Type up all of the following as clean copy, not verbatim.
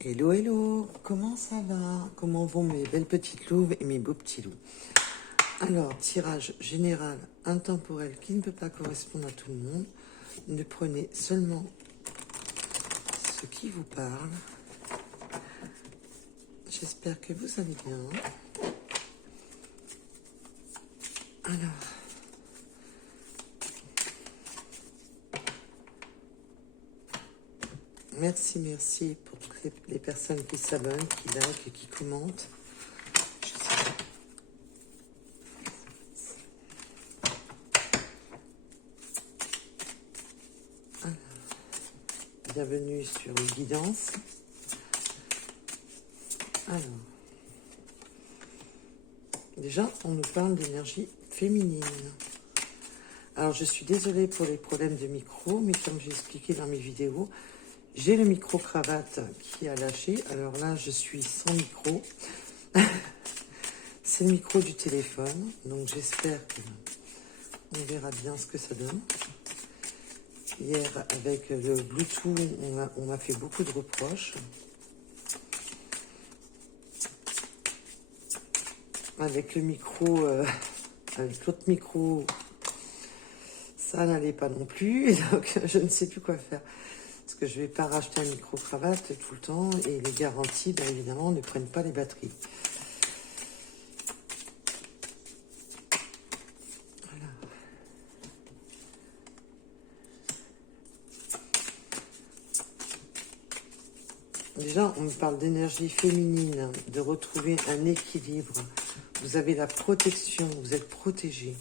Hello, hello, comment ça va? Comment vont mes belles petites louves et mes beaux petits loups? Alors, tirage général intemporel qui ne peut pas correspondre à tout le monde. Ne prenez seulement ce qui vous parle. J'espère que vous allez bien. Alors, merci pour toutes les personnes qui s'abonnent, qui likent, qui commentent. Alors, bienvenue sur les guidances. Alors, déjà, on nous parle d'énergie féminine. Alors, je suis désolée pour les problèmes de micro, mais comme j'ai expliqué dans mes vidéos, j'ai le micro-cravate qui a lâché. Alors là, je suis sans micro. C'est le micro du téléphone. Donc, j'espère qu'on verra bien ce que ça donne. Hier, avec le Bluetooth, on m'a fait beaucoup de reproches. Avec le micro, avec l'autre micro, ça n'allait pas non plus. Donc, je ne sais plus quoi faire. Parce que je ne vais pas racheter un micro-cravate tout le temps. Et les garanties, bien évidemment, ne prennent pas les batteries. Voilà. Déjà, on me parle d'énergie féminine, de retrouver un équilibre. Vous avez la protection, vous êtes protégé.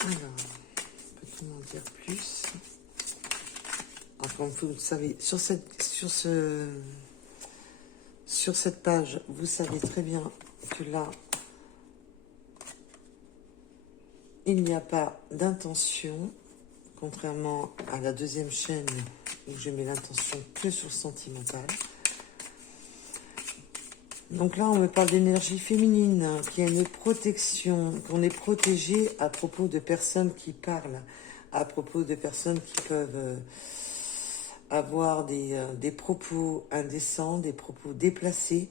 Alors, peut-on en dire plus? Alors, comme vous le savez, sur cette page, vous savez très bien que là, il n'y a pas d'intention, contrairement à la deuxième chaîne où je mets l'intention que sur le sentimental. Donc là, on me parle d'énergie féminine, qu'il y a une protection, qu'on est protégé à propos de personnes qui parlent, à propos de personnes qui peuvent avoir des propos indécents, des propos déplacés,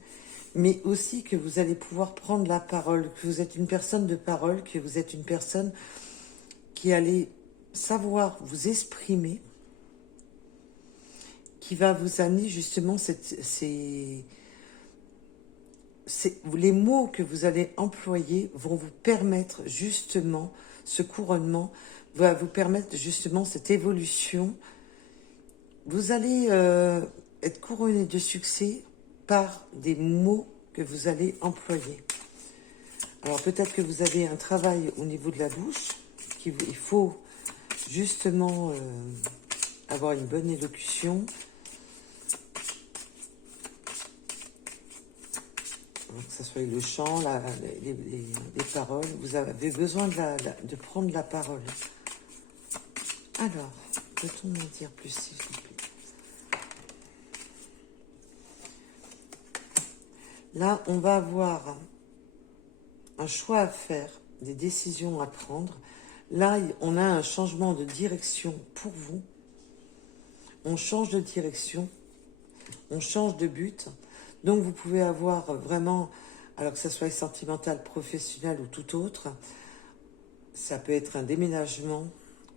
mais aussi que vous allez pouvoir prendre la parole, que vous êtes une personne de parole, que vous êtes une personne qui allait savoir vous exprimer, qui va vous amener justement les mots que vous allez employer vont vous permettre justement, ce couronnement va vous permettre justement cette évolution. Vous allez être couronné de succès par des mots que vous allez employer. Alors peut-être que vous avez un travail au niveau de la bouche, il faut justement avoir une bonne élocution. Que ce soit le chant, les paroles, vous avez besoin de prendre la parole. Alors, peut-on en dire plus, s'il vous plaît? Là, on va avoir un choix à faire, des décisions à prendre. Là, on a un changement de direction pour vous. On change de direction, on change de but. Donc, vous pouvez avoir vraiment, alors que ce soit sentimental, professionnel ou tout autre, ça peut être un déménagement,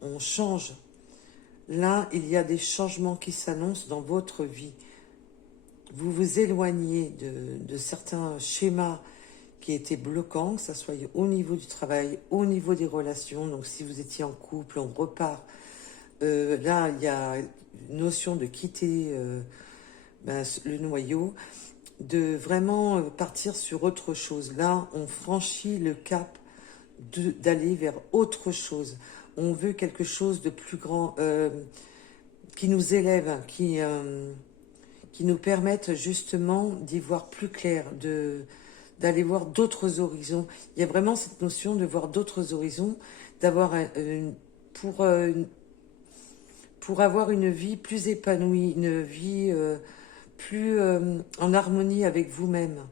on change. Là, il y a des changements qui s'annoncent dans votre vie. Vous vous éloignez de certains schémas qui étaient bloquants, que ce soit au niveau du travail, au niveau des relations. Donc, si vous étiez en couple, on repart. Là, il y a une notion de quitter le noyau, de vraiment partir sur autre chose. Là, on franchit le cap d'aller vers autre chose. On veut quelque chose de plus grand, qui nous élève, qui nous permette justement d'y voir plus clair, d'aller voir d'autres horizons. Il y a vraiment cette notion de voir d'autres horizons, d'avoir pour avoir une vie plus épanouie, une vie plus en harmonie avec vous-même.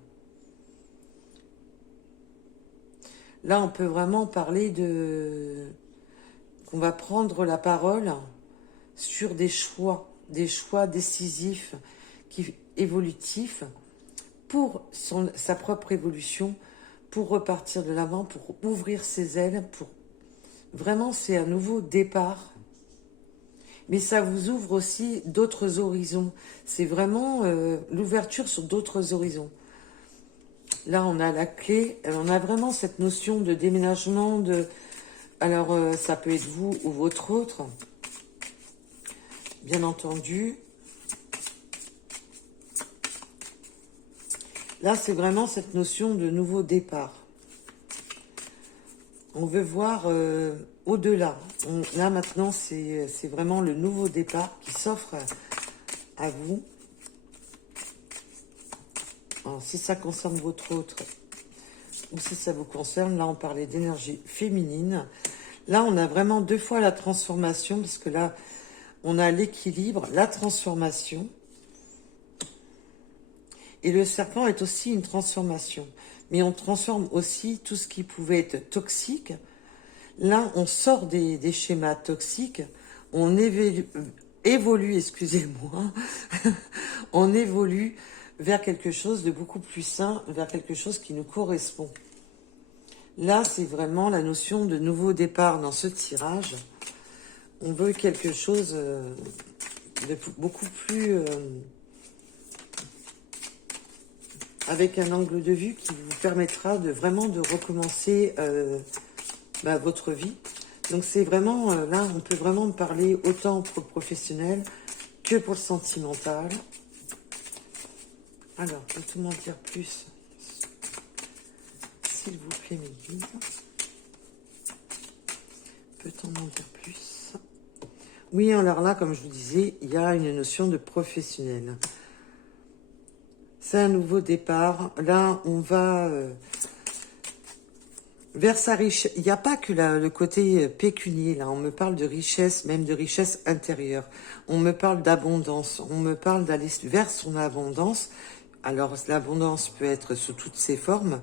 Là, on peut vraiment parler qu'on va prendre la parole sur des choix décisifs, évolutifs, pour sa propre évolution, pour repartir de l'avant, pour ouvrir ses ailes, pour vraiment, c'est un nouveau départ. Mais ça vous ouvre aussi d'autres horizons. C'est vraiment l'ouverture sur d'autres horizons. Là, on a la clé. On a vraiment cette notion de déménagement. Alors, ça peut être vous ou votre autre. Bien entendu. Là, c'est vraiment cette notion de nouveau départ. On veut voir au-delà. Là, maintenant, c'est vraiment le nouveau départ qui s'offre à vous. Alors, si ça concerne votre autre, ou si ça vous concerne, là, on parlait d'énergie féminine. Là, on a vraiment 2 fois la transformation, parce que là, on a l'équilibre, la transformation. Et le serpent est aussi une transformation. Mais on transforme aussi tout ce qui pouvait être toxique. Là, on sort des schémas toxiques. On évolue, excusez-moi, on évolue vers quelque chose de beaucoup plus sain, vers quelque chose qui nous correspond. Là, c'est vraiment la notion de nouveau départ dans ce tirage. On veut quelque chose de beaucoup plus... avec un angle de vue qui vous permettra de vraiment de recommencer votre vie. Donc c'est vraiment, là, on peut vraiment parler autant pour le professionnel que pour le sentimental. Alors, peut-on m'en dire plus, s'il vous plaît, mes guides? Peut-on m'en dire plus? Oui, alors là, comme je vous disais, il y a une notion de professionnel. C'est un nouveau départ. Là, on va vers sa richesse. Il n'y a pas que le côté pécunier. Là, on me parle de richesse, même de richesse intérieure. On me parle d'abondance. On me parle d'aller vers son abondance. Alors, l'abondance peut être sous toutes ses formes,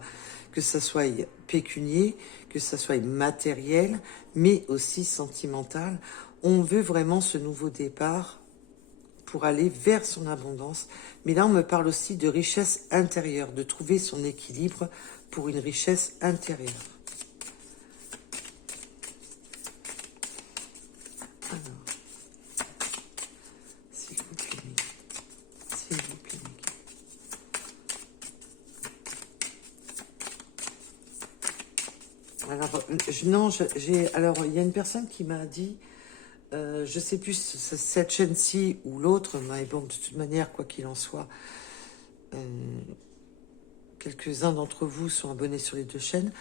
que ça soit pécunier, que ça soit matériel, mais aussi sentimental. On veut vraiment ce nouveau départ pour aller vers son abondance. Mais là, on me parle aussi de richesse intérieure, de trouver son équilibre pour une richesse intérieure. Alors, s'il vous plaît, s'il vous plaît. Alors, alors, il y a une personne qui m'a dit, je sais plus cette chaîne-ci ou l'autre, mais bon, de toute manière, quoi qu'il en soit, quelques-uns d'entre vous sont abonnés sur les 2 chaînes.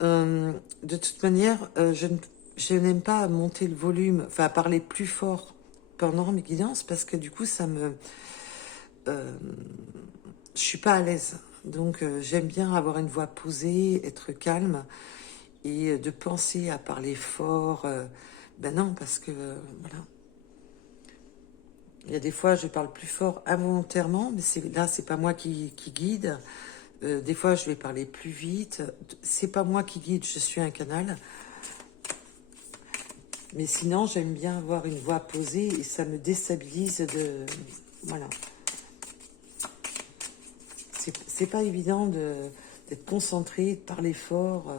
De toute manière, je n'aime pas monter le volume, enfin parler plus fort pendant mes guidances, parce que du coup, je suis pas à l'aise. Donc, j'aime bien avoir une voix posée, être calme, et de penser à parler fort. Ben non, parce que, voilà. Il y a des fois, je parle plus fort involontairement, mais là, c'est pas moi qui guide. Des fois, je vais parler plus vite. C'est pas moi qui guide, je suis un canal. Mais sinon, j'aime bien avoir une voix posée et ça me déstabilise de... Voilà. C'est pas évident d'être concentré, de parler fort.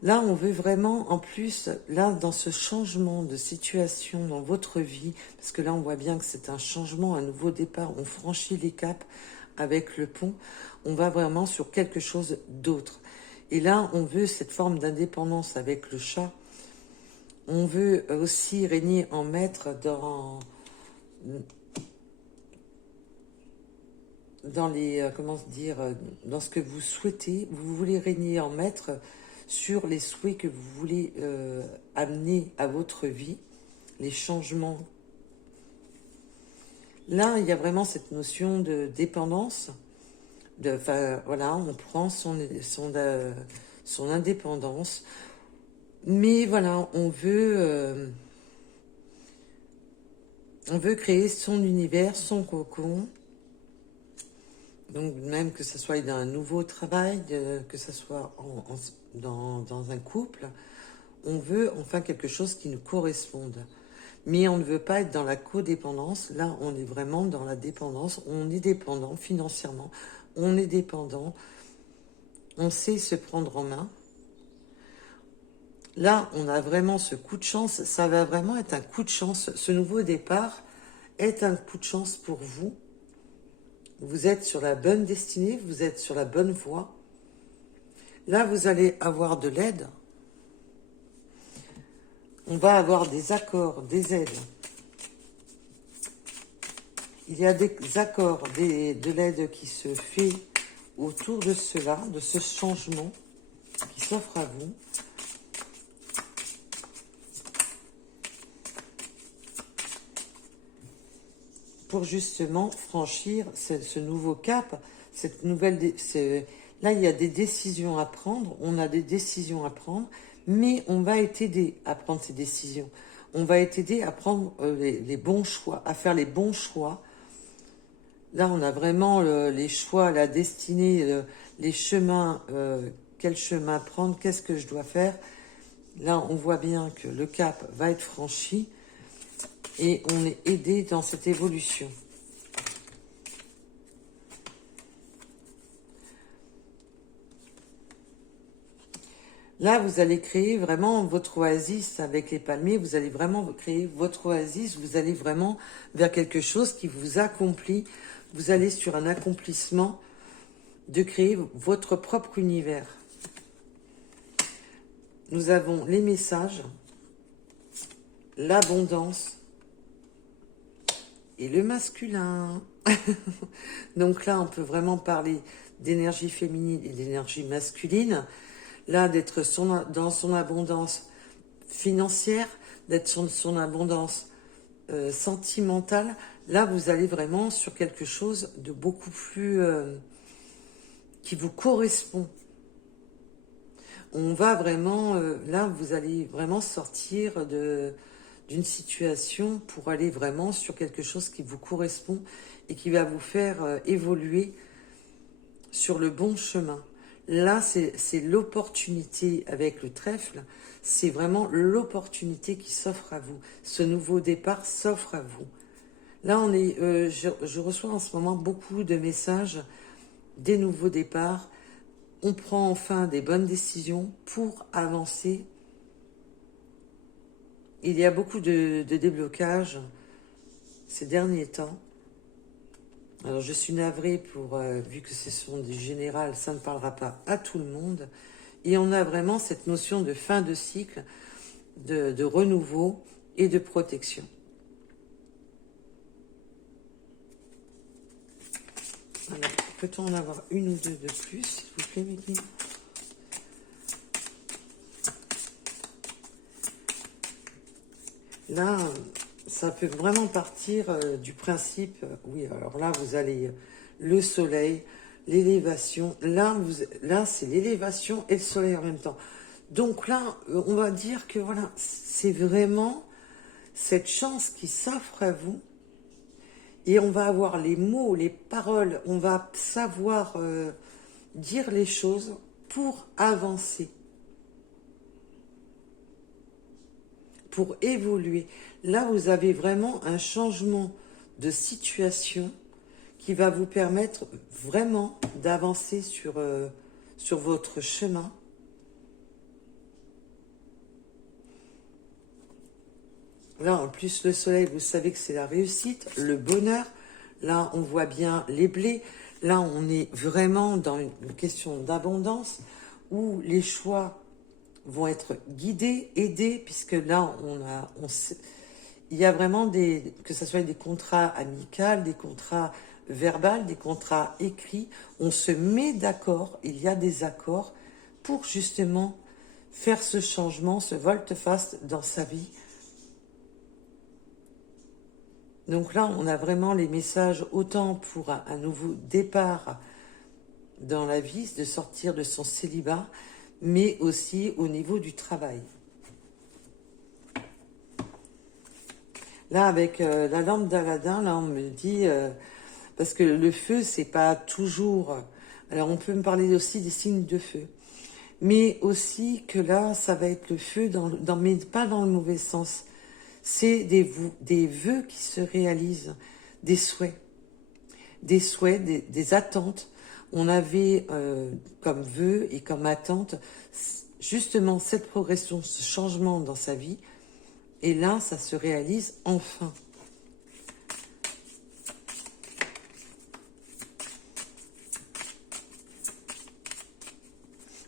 Là, on veut vraiment, en plus, là, dans ce changement de situation dans votre vie, parce que là, on voit bien que c'est un changement, un nouveau départ, on franchit les caps avec le pont, on va vraiment sur quelque chose d'autre. Et là, on veut cette forme d'indépendance avec le chat. On veut aussi régner en maître dans les, comment dire, dans ce que vous souhaitez. Vous voulez régner en maître sur les souhaits que vous voulez amener à votre vie, les changements. Là, il y a vraiment cette notion de dépendance. Enfin, voilà, on prend son indépendance. Mais voilà, on veut créer son univers, son cocon. Donc, même que ce soit d'un nouveau travail, que ce soit dans un couple, On veut enfin quelque chose qui nous corresponde. Mais on ne veut pas être dans la codépendance. Là, on est vraiment dans la dépendance. On est dépendant financièrement. On est dépendant. On sait se prendre en main. Là, on a vraiment ce coup de chance. Ça va vraiment être un coup de chance. Ce nouveau départ est un coup de chance pour vous. Vous êtes sur la bonne destinée. Vous êtes sur la bonne voie. Là, vous allez avoir de l'aide. On va avoir des accords, des aides. Il y a des accords, de l'aide qui se fait autour de cela, de ce changement qui s'offre à vous. Pour justement franchir ce nouveau cap, cette nouvelle... Là, il y a des décisions à prendre, on a des décisions à prendre, mais on va être aidé à prendre ces décisions. On va être aidé à prendre les bons choix, à faire les bons choix. Là, on a vraiment les choix, la destinée, les chemins, quel chemin prendre, qu'est-ce que je dois faire. Là, on voit bien que le cap va être franchi et on est aidé dans cette évolution. Là, vous allez créer vraiment votre oasis avec les palmiers. Vous allez vraiment créer votre oasis. Vous allez vraiment vers quelque chose qui vous accomplit. Vous allez sur un accomplissement de créer votre propre univers. Nous avons les messages, l'abondance et le masculin. Donc là, on peut vraiment parler d'énergie féminine et d'énergie masculine. Là, d'être dans son abondance financière, d'être sur son abondance sentimentale. Là, vous allez vraiment sur quelque chose de beaucoup plus... qui vous correspond. On va vraiment... là, vous allez vraiment sortir d'une situation pour aller vraiment sur quelque chose qui vous correspond et qui va vous faire évoluer sur le bon chemin. Là, c'est l'opportunité avec le trèfle, c'est vraiment l'opportunité qui s'offre à vous. Ce nouveau départ s'offre à vous. Là, on est, je reçois en ce moment beaucoup de messages, des nouveaux départs. On prend enfin des bonnes décisions pour avancer. Il y a beaucoup de déblocages ces derniers temps. Alors, je suis navrée pour, vu que ce sont des générales, ça ne parlera pas à tout le monde. Et on a vraiment cette notion de fin de cycle, de renouveau et de protection. Alors, peut-on en avoir une ou deux de plus, s'il vous plaît, Mehdi ? Là, ça peut vraiment partir du principe, oui, alors là, vous allez le soleil, l'élévation, là c'est l'élévation et le soleil en même temps. Donc là, on va dire que voilà, c'est vraiment cette chance qui s'offre à vous et on va avoir les mots, les paroles, on va savoir dire les choses pour avancer. Pour évoluer. Là, vous avez vraiment un changement de situation qui va vous permettre vraiment d'avancer sur votre chemin. Là, en plus, le soleil, vous savez que c'est la réussite, le bonheur. Là, on voit bien les blés. Là, on est vraiment dans une question d'abondance où les choix vont être guidés, aidés, puisque là, il y a vraiment que ce soit des contrats amicaux, des contrats verbaux, des contrats écrits, on se met d'accord, il y a des accords pour justement faire ce changement, ce volte-face dans sa vie. Donc là, on a vraiment les messages autant pour un nouveau départ dans la vie, de sortir de son célibat, mais aussi au niveau du travail. Là, avec la lampe d'Aladin, là, on me dit... parce que le feu, c'est pas toujours... Alors, on peut me parler aussi des signes de feu. mais aussi que là, ça va être le feu, mais pas dans le mauvais sens. C'est des vœux qui se réalisent, des souhaits, des attentes. On avait comme vœux et comme attente justement cette progression, ce changement dans sa vie. Et là, ça se réalise enfin.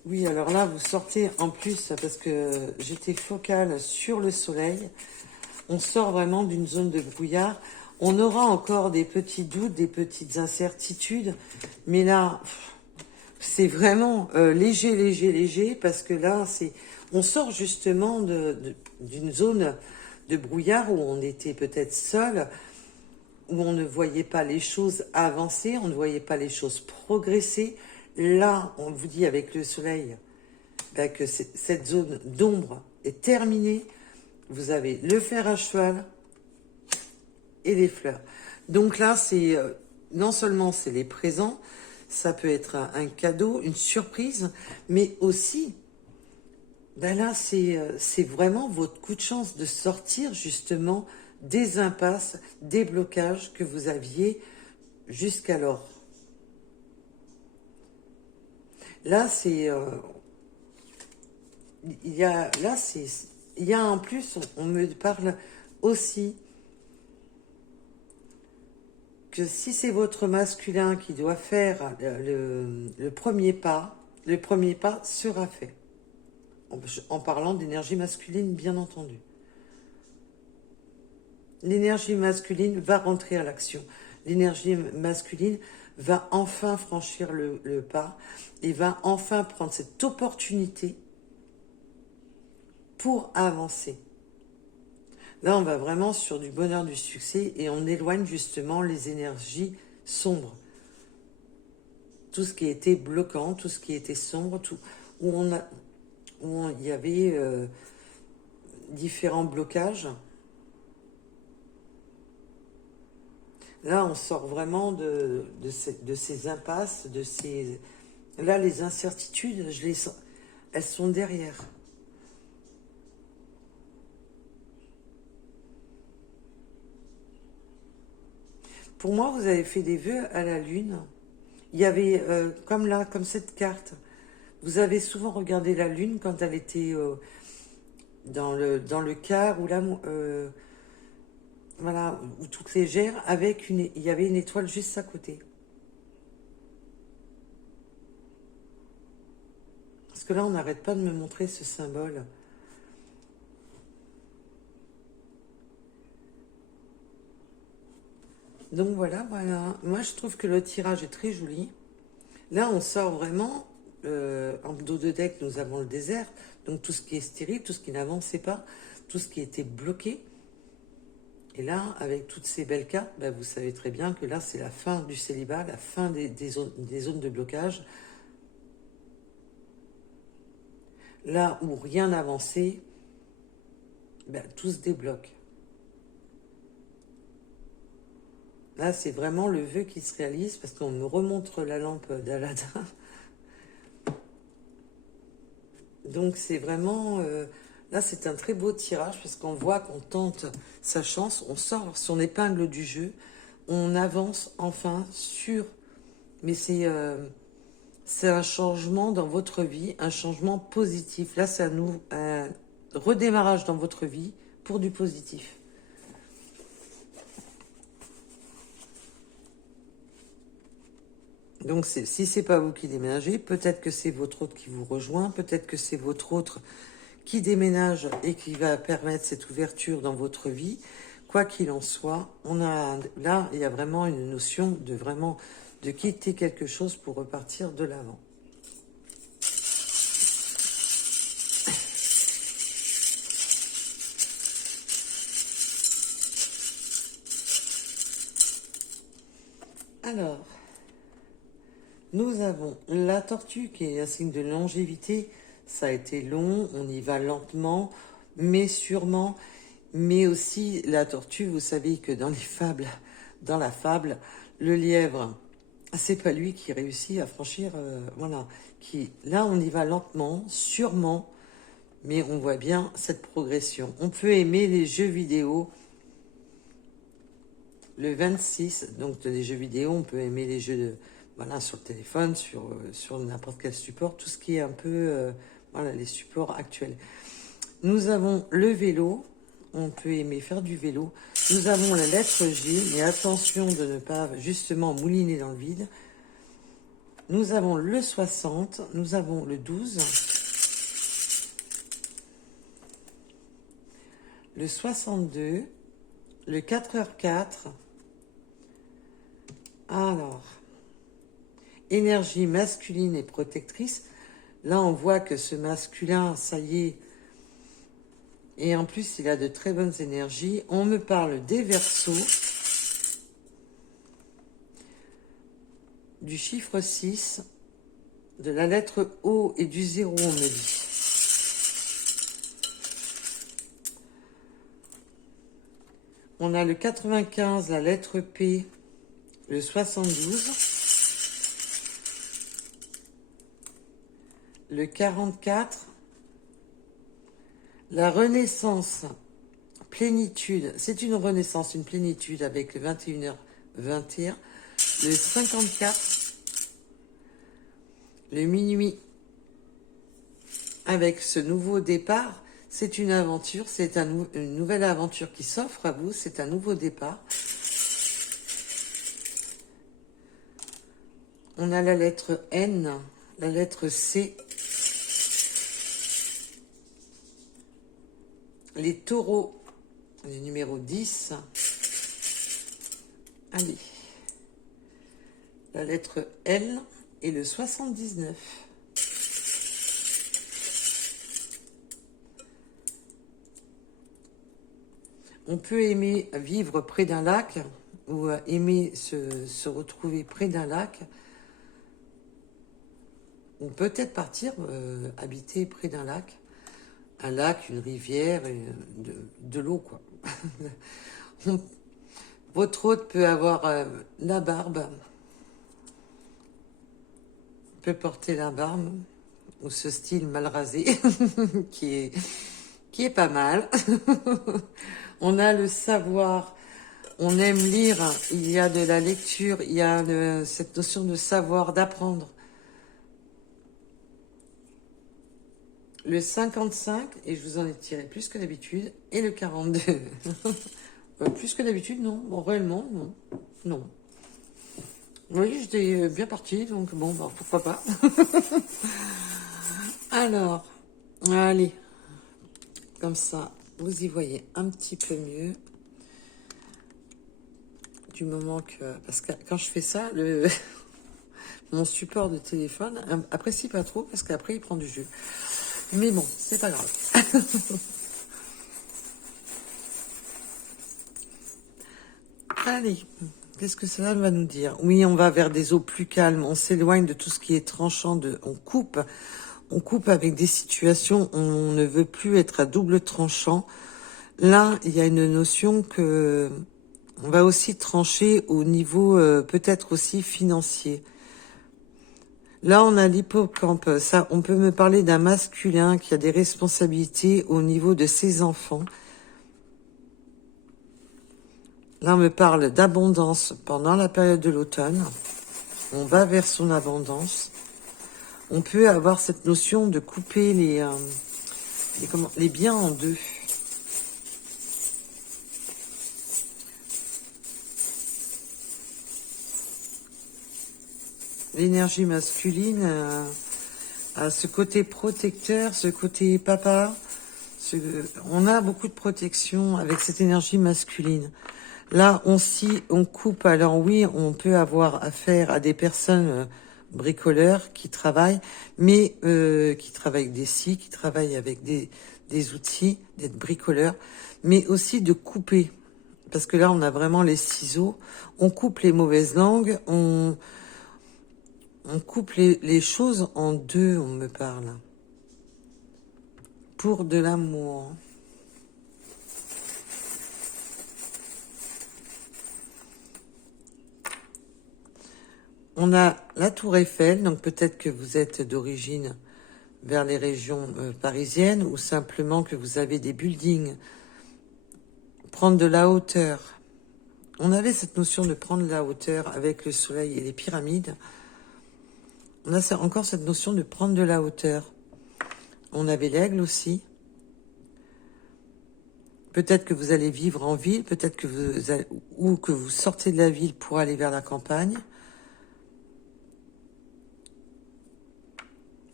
Oui, alors là, vous sortez en plus, parce que j'étais focale sur le soleil, on sort vraiment d'une zone de brouillard. On aura encore des petits doutes, des petites incertitudes, mais là, c'est vraiment léger, léger, léger, parce que là, on sort justement d'une zone de brouillard où on était peut-être seul, où on ne voyait pas les choses avancer, on ne voyait pas les choses progresser. Là, on vous dit avec le soleil que cette zone d'ombre est terminée. Vous avez le fer à cheval et les fleurs. Donc là, c'est non seulement c'est les présents, ça peut être un cadeau, une surprise, mais aussi, ben là, c'est vraiment votre coup de chance de sortir justement des impasses, des blocages que vous aviez jusqu'alors. Là, il y a en plus, on me parle aussi que si c'est votre masculin qui doit faire le premier pas sera fait. En parlant d'énergie masculine, bien entendu. L'énergie masculine va rentrer à l'action. L'énergie masculine va enfin franchir le pas et va enfin prendre cette opportunité pour avancer. Là, on va vraiment sur du bonheur, du succès, et on éloigne justement les énergies sombres. Tout ce qui était bloquant, tout ce qui était sombre, où il y avait différents blocages. Là, on sort vraiment de ces impasses, Là, les incertitudes, elles sont derrière. Pour moi, vous avez fait des vœux à la lune. Il y avait, comme cette carte, vous avez souvent regardé la lune quand elle était dans le quart ou là, voilà, ou toute légère, il y avait une étoile juste à côté. Parce que là, on n'arrête pas de me montrer ce symbole. Donc voilà. Moi, je trouve que le tirage est très joli. Là, on sort vraiment, en dos de deck, nous avons le désert, donc tout ce qui est stérile, tout ce qui n'avançait pas, tout ce qui était bloqué. Et là, avec toutes ces belles cartes, ben, vous savez très bien que là, c'est la fin du célibat, la fin des zones de blocage. Là où rien n'avançait, ben, tout se débloque. Là, c'est vraiment le vœu qui se réalise parce qu'on me remontre la lampe d'Aladin. Donc, c'est vraiment... là, c'est un très beau tirage parce qu'on voit qu'on tente sa chance, on sort son épingle du jeu, on avance enfin sur... Mais c'est un changement dans votre vie, un changement positif. Là, c'est un redémarrage dans votre vie pour du positif. Donc, si c'est pas vous qui déménagez, peut-être que c'est votre autre qui vous rejoint, peut-être que c'est votre autre qui déménage et qui va permettre cette ouverture dans votre vie. Quoi qu'il en soit, là, il y a vraiment une notion de quitter quelque chose pour repartir de l'avant. Alors, nous avons la tortue qui est un signe de longévité. Ça a été long, on y va lentement, mais sûrement. Mais aussi la tortue, vous savez que dans la fable, le lièvre c'est pas lui qui réussit à franchir, voilà. Là, on y va lentement, sûrement, mais on voit bien cette progression. On peut aimer les jeux vidéo le 26, donc les jeux vidéo, on peut aimer les jeux voilà, sur le téléphone, sur n'importe quel support, tout ce qui est un peu, voilà, les supports actuels. Nous avons le vélo, on peut aimer faire du vélo. Nous avons la lettre J, mais attention de ne pas justement mouliner dans le vide. Nous avons le 60, nous avons le 12, le 62, le 4h4. Alors, énergie masculine et protectrice. Là, on voit que ce masculin, ça y est, et en plus, il a de très bonnes énergies. On me parle des Verseaux, du chiffre 6, de la lettre O et du 0, on me dit. On a le 95, la lettre P, le 72, le 44, la renaissance, plénitude, c'est une renaissance, une plénitude avec le 21h21, le 54, le minuit, avec ce nouveau départ, c'est une aventure, c'est une nouvelle aventure qui s'offre à vous, c'est un nouveau départ. On a la lettre N, la lettre C, les taureaux, le numéro 10, allez, la lettre L et le 79. On peut aimer vivre près d'un lac ou aimer se retrouver près d'un lac, ou peut-être partir habiter près d'un lac. Un lac, une rivière, de l'eau, quoi. Votre hôte peut avoir la barbe, peut porter la barbe, ou ce style mal rasé, qui est pas mal. On a le savoir, on aime lire, il y a de la lecture, il y a cette notion de savoir, d'apprendre. Le 55, et je vous en ai tiré plus que d'habitude, et le 42. Plus que d'habitude, non. Bon, réellement, non. Non. Oui, j'étais bien partie, donc bon, bah, pourquoi pas. Alors, allez, comme ça, vous y voyez un petit peu mieux. Du moment que... Parce que quand je fais ça, mon support de téléphone apprécie pas trop, parce qu'après, il prend du jus. Mais bon, c'est pas grave. Allez, qu'est-ce que cela va nous dire? Oui, on va vers des eaux plus calmes, on s'éloigne de tout ce qui est tranchant, on coupe avec des situations où on ne veut plus être à double tranchant. Là, il y a une notion que on va aussi trancher au niveau peut-être aussi financier. Là, on a l'hippocampe. Ça, on peut me parler d'un masculin qui a des responsabilités au niveau de ses enfants. Là, on me parle d'abondance pendant la période de l'automne. On va vers son abondance. On peut avoir cette notion de couper les biens en deux. L'énergie masculine a ce côté protecteur, ce côté papa. On a beaucoup de protection avec cette énergie masculine. Là, on coupe. Alors oui, on peut avoir affaire à des personnes bricoleurs qui travaillent, mais qui travaillent avec des scies, qui travaillent avec des outils, d'être bricoleurs, mais aussi de couper. Parce que là, on a vraiment les ciseaux. On coupe les mauvaises langues, on coupe les choses en deux, on me parle. Pour de l'amour. On a la Tour Eiffel, donc peut-être que vous êtes d'origine vers les régions parisiennes ou simplement que vous avez des buildings. Prendre de la hauteur. On avait cette notion de prendre de la hauteur avec le soleil et les pyramides. On a encore cette notion de prendre de la hauteur. On avait l'aigle aussi. Peut-être que vous allez vivre en ville, peut-être que ou que vous sortez de la ville pour aller vers la campagne.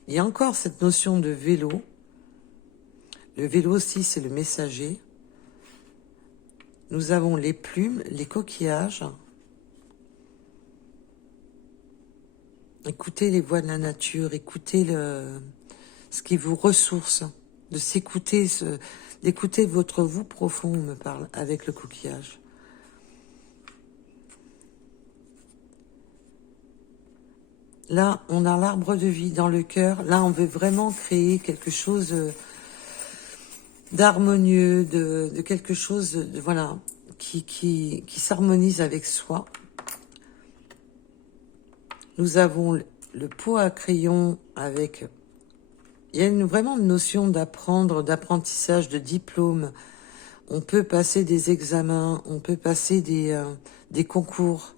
Il y a encore cette notion de vélo. Le vélo aussi, c'est le messager. Nous avons les plumes, les coquillages. Écoutez les voix de la nature, écoutez ce qui vous ressource, de s'écouter, d'écouter votre vous profond, on me parle, avec le coquillage. Là, on a l'arbre de vie dans le cœur. Là, on veut vraiment créer quelque chose d'harmonieux, de quelque chose voilà, qui s'harmonise avec soi. Nous avons le pot à crayon avec... Il y a vraiment une notion d'apprendre, d'apprentissage, de diplôme. On peut passer des examens, on peut passer des concours.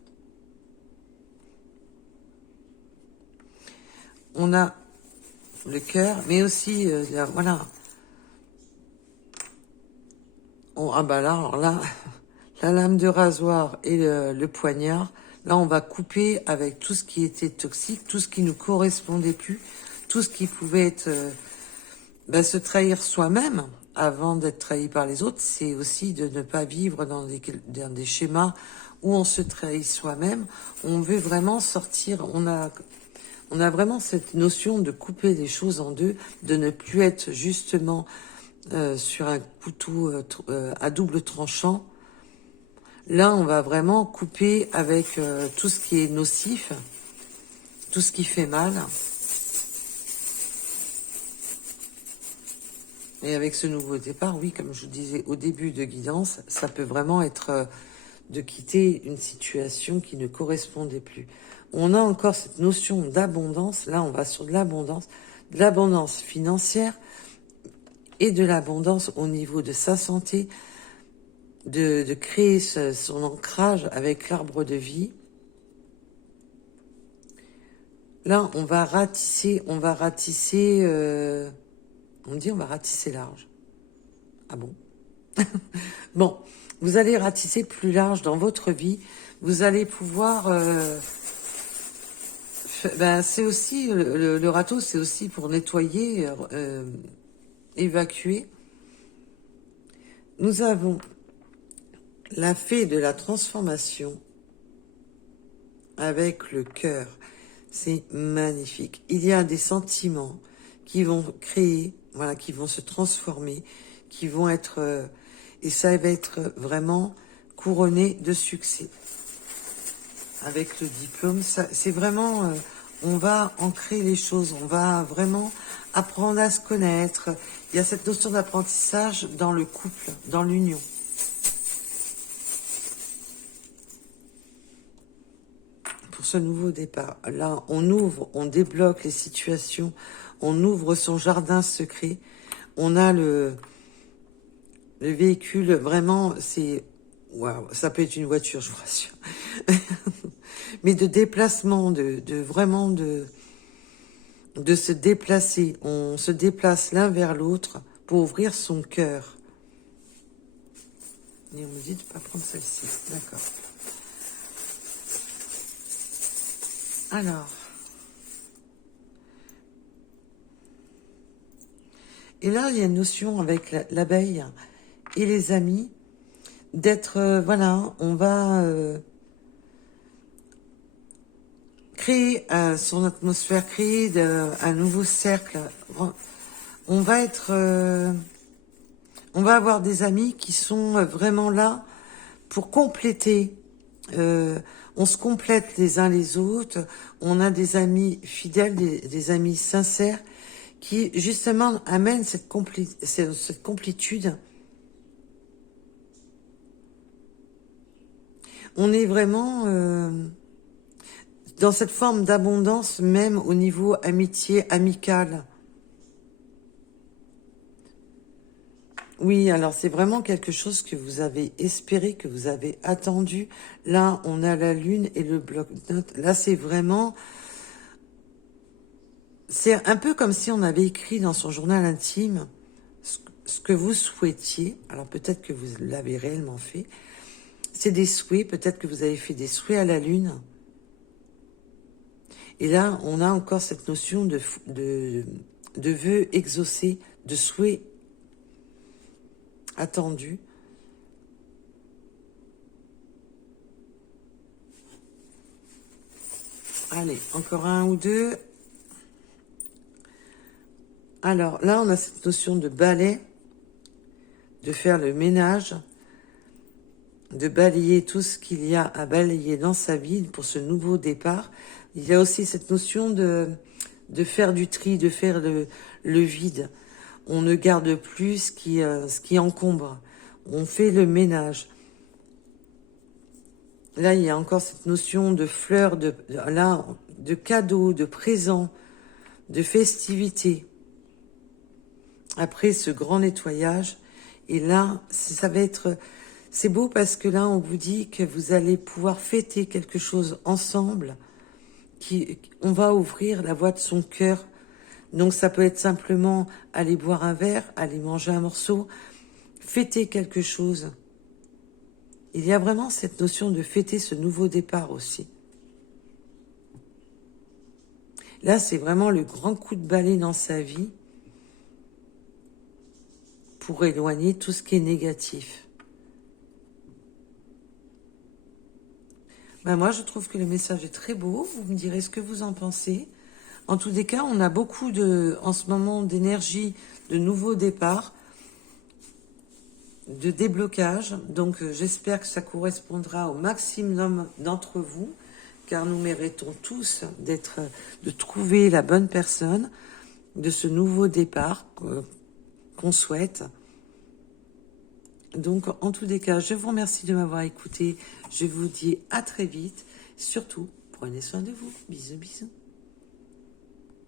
On a le cœur, mais aussi, voilà. Ah bah là, alors là, la lame de rasoir et le poignard. Là, on va couper avec tout ce qui était toxique, tout ce qui nous correspondait plus, tout ce qui pouvait être se trahir soi-même avant d'être trahi par les autres. C'est aussi de ne pas vivre dans des schémas où on se trahit soi-même. On veut vraiment sortir. On a vraiment cette notion de couper les choses en deux, de ne plus être justement sur un couteau à double tranchant. Là, on va vraiment couper avec tout ce qui est nocif, tout ce qui fait mal. Et avec ce nouveau départ, oui, comme je vous disais au début de guidance, ça peut vraiment être de quitter une situation qui ne correspondait plus. On a encore cette notion d'abondance. Là, on va sur de l'abondance financière et de l'abondance au niveau de sa santé, de créer son ancrage avec l'arbre de vie. Là, on va ratisser, on va ratisser large. Ah bon? Bon, vous allez ratisser plus large dans votre vie. Vous allez pouvoir... c'est aussi, le râteau, c'est aussi pour nettoyer, évacuer. Nous avons la fée de la transformation avec le cœur. C'est magnifique. Il y a des sentiments qui vont créer, voilà, qui vont se transformer, qui vont être... et ça va être vraiment couronné de succès. Avec le diplôme, c'est vraiment... on va ancrer les choses, on va vraiment apprendre à se connaître. Il y a cette notion d'apprentissage dans le couple, dans l'union. Pour ce nouveau départ, là, on ouvre, on débloque les situations, on ouvre son jardin secret. On a le véhicule, vraiment, c'est... Waouh, ça peut être une voiture, je vous rassure. Mais de déplacement, vraiment de se déplacer. On se déplace l'un vers l'autre pour ouvrir son cœur. Et on me dit de ne pas prendre celle-ci. D'accord. Alors. Et là, il y a une notion avec l'abeille et les amis d'être, voilà, on va créer son atmosphère, créer un nouveau cercle. On va être, on va avoir des amis qui sont vraiment là pour compléter. On se complète les uns les autres. On a des amis fidèles, des amis sincères qui justement amènent cette complétude. On est vraiment dans cette forme d'abondance, même au niveau amitié, amical. Oui, alors c'est vraiment quelque chose que vous avez espéré, que vous avez attendu. Là, on a la lune et le bloc-notes. Là, c'est vraiment... C'est un peu comme si on avait écrit dans son journal intime ce que vous souhaitiez. Alors peut-être que vous l'avez réellement fait. C'est des souhaits, peut-être que vous avez fait des souhaits à la lune. Et là, on a encore cette notion de vœux exaucés, de souhaits attendus. Allez, encore un ou deux. Alors là, on a cette notion de balai, de faire le ménage, de balayer tout ce qu'il y a à balayer dans sa vie pour ce nouveau départ. Il y a aussi cette notion de faire du tri, de faire le vide. On ne garde plus ce qui encombre. On fait le ménage. Là, il y a encore cette notion de fleurs, de cadeaux, de présents, de festivités. Après ce grand nettoyage, et là, ça va être... C'est beau parce que là, on vous dit que vous allez pouvoir fêter quelque chose ensemble, on va ouvrir la voie de son cœur. Donc ça peut être simplement aller boire un verre, aller manger un morceau, fêter quelque chose. Il y a vraiment cette notion de fêter ce nouveau départ aussi. Là, c'est vraiment le grand coup de balai dans sa vie pour éloigner tout ce qui est négatif. Ben moi, je trouve que le message est très beau. Vous me direz ce que vous en pensez. En tous les cas, on a beaucoup en ce moment d'énergie, de nouveaux départs, de déblocage. Donc, j'espère que ça correspondra au maximum d'entre vous, car nous méritons tous de trouver la bonne personne de ce nouveau départ qu'on souhaite. Donc, en tous les cas, je vous remercie de m'avoir écouté. Je vous dis à très vite. Surtout, prenez soin de vous. Bisous, bisous.